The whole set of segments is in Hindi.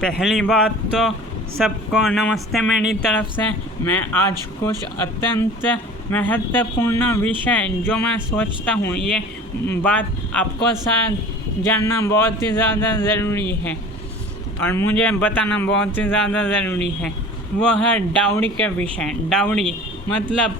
पहली बात तो सबको नमस्ते मेरी तरफ से। मैं आज कुछ अत्यंत महत्वपूर्ण विषय जो मैं सोचता हूँ ये बात आपको साथ जानना बहुत ही ज़्यादा ज़रूरी है और मुझे बताना बहुत ही ज़्यादा ज़रूरी है। वो है डाउरी के विषय। डाउरी मतलब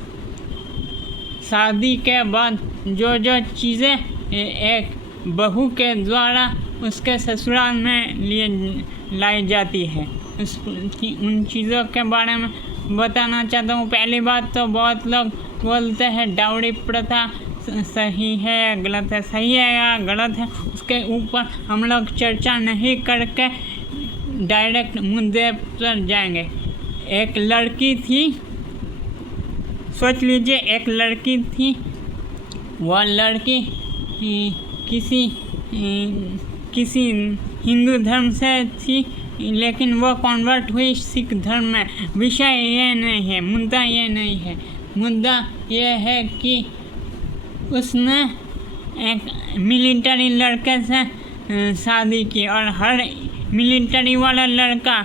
शादी के बाद जो चीज़ें एक बहू के द्वारा उसके ससुराल में लाई जाती है उन चीज़ों के बारे में बताना चाहता हूँ। पहली बात तो बहुत लोग बोलते हैं डाउरी प्रथा सही है या गलत है, सही है या गलत है उसके ऊपर हम लोग चर्चा नहीं करके डायरेक्ट मुद्दे पर जाएंगे। एक लड़की थी, सोच लीजिए एक लड़की थी, वह लड़की किसी हिंदू धर्म से थी लेकिन वो कन्वर्ट हुई सिख धर्म में। विषय ये नहीं है, मुद्दा ये नहीं है। मुद्दा ये है कि उसने एक मिलिट्री लड़के से शादी की और हर मिलिट्री वाला लड़का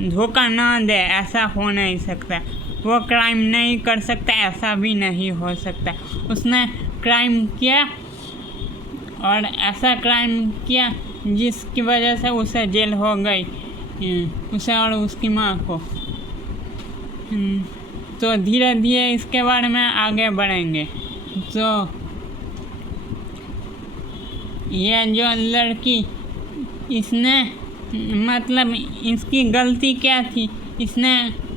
धोखा ना दे ऐसा हो नहीं सकता। वो क्राइम नहीं कर सकता, ऐसा भी नहीं हो सकता। उसने क्राइम किया और ऐसा क्राइम किया जिसकी वजह से उसे जेल हो गई, उसे और उसकी माँ को। तो धीरे धीरे इसके बारे में आगे बढ़ेंगे। तो ये जो लड़की, इसने मतलब इसकी गलती क्या थी? इसने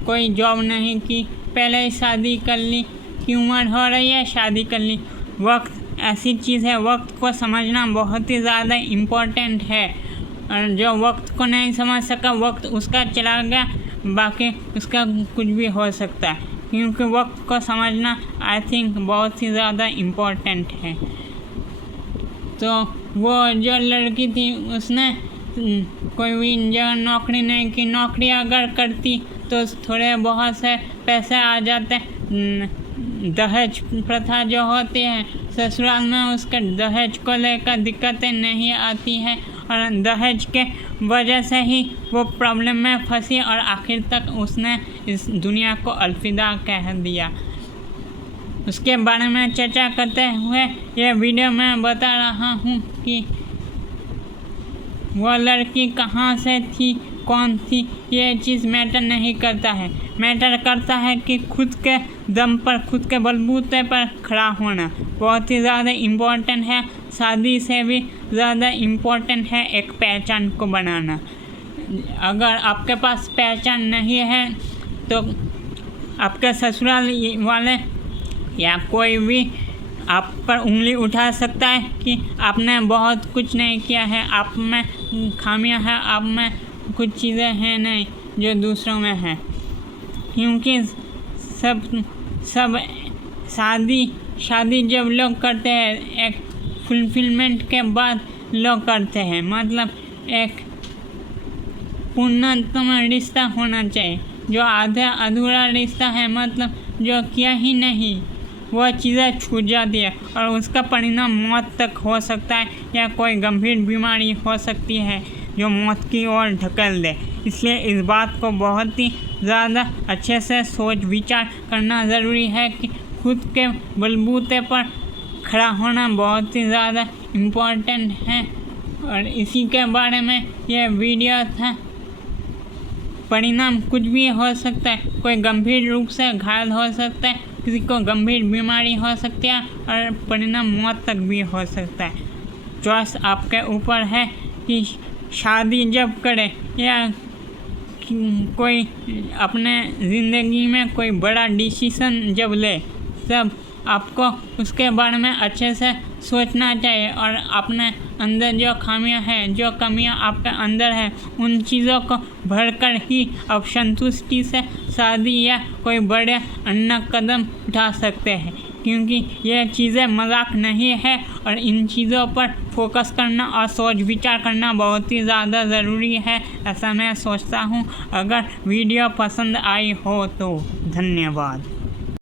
कोई जॉब नहीं की, पहले ही शादी कर ली कि उम्र हो रही है शादी कर ली। वक्त ऐसी चीज़ है, वक्त को समझना बहुत ही ज़्यादा इम्पोर्टेंट है और जो वक्त को नहीं समझ सका वक्त उसका चला गया, बाकी उसका कुछ भी हो सकता है। क्योंकि वक्त को समझना आई थिंक बहुत ही ज़्यादा इम्पोर्टेंट है। तो वो जो लड़की थी उसने कोई भी जगह नौकरी नहीं की। नौकरी अगर करती तो थोड़े बहुत से पैसे आ जाते। दहेज प्रथा जो होती है ससुराल में, उसके दहेज को लेकर दिक्कतें नहीं आती हैं और दहेज के वजह से ही वो प्रॉब्लम में फंसी और आखिर तक उसने इस दुनिया को अलविदा कह दिया। उसके बारे में चर्चा करते हुए ये वीडियो में बता रहा हूँ कि वो लड़की कहाँ से थी, कौन थी, ये चीज़ मैटर नहीं करता है। मैटर करता है कि खुद के दम पर, खुद के बलबूते पर खड़ा होना बहुत ही ज़्यादा इम्पोर्टेंट है। शादी से भी ज़्यादा इम्पोर्टेंट है एक पहचान को बनाना। अगर आपके पास पहचान नहीं है तो आपके ससुराल वाले या कोई भी आप पर उंगली उठा सकता है कि आपने बहुत कुछ नहीं किया है, आप में खामियां हैं, आप में कुछ चीज़ें हैं नहीं जो दूसरों में हैं। क्योंकि सब शादी जब लोग करते हैं एक फुलफिलमेंट के बाद लोग करते हैं, मतलब एक पूर्णतम रिश्ता होना चाहिए। जो आधा अधूरा रिश्ता है, मतलब जो किया ही नहीं, वह चीज़ें छूट जाती है और उसका परिणाम मौत तक हो सकता है या कोई गंभीर बीमारी हो सकती है जो मौत की ओर ढकेल दे। इसलिए इस बात को बहुत ही ज़्यादा अच्छे से सोच विचार करना ज़रूरी है कि खुद के बलबूते पर खड़ा होना बहुत ही ज़्यादा इम्पोर्टेंट है। और इसी के बारे में यह वीडियो था। परिणाम कुछ भी हो सकता है, कोई गंभीर रूप से घायल हो सकता है, किसी को गंभीर बीमारी हो सकती है और परिणाम मौत तक भी हो सकता है। चॉइस आपके ऊपर है कि शादी जब करें या कोई अपने ज़िंदगी में कोई बड़ा डिसीज़न जब ले, तब आपको उसके बारे में अच्छे से सोचना चाहिए और अपने अंदर जो खामियां हैं, जो कमियां आपके अंदर हैं, उन चीज़ों को भरकर ही आप संतुष्टि से शादी या कोई बड़े अन्य कदम उठा सकते हैं। क्योंकि ये चीज़ें मजाक नहीं है और इन चीज़ों पर फोकस करना और सोच विचार करना बहुत ही ज़्यादा ज़रूरी है, ऐसा मैं सोचता हूँ। अगर वीडियो पसंद आई हो तो धन्यवाद।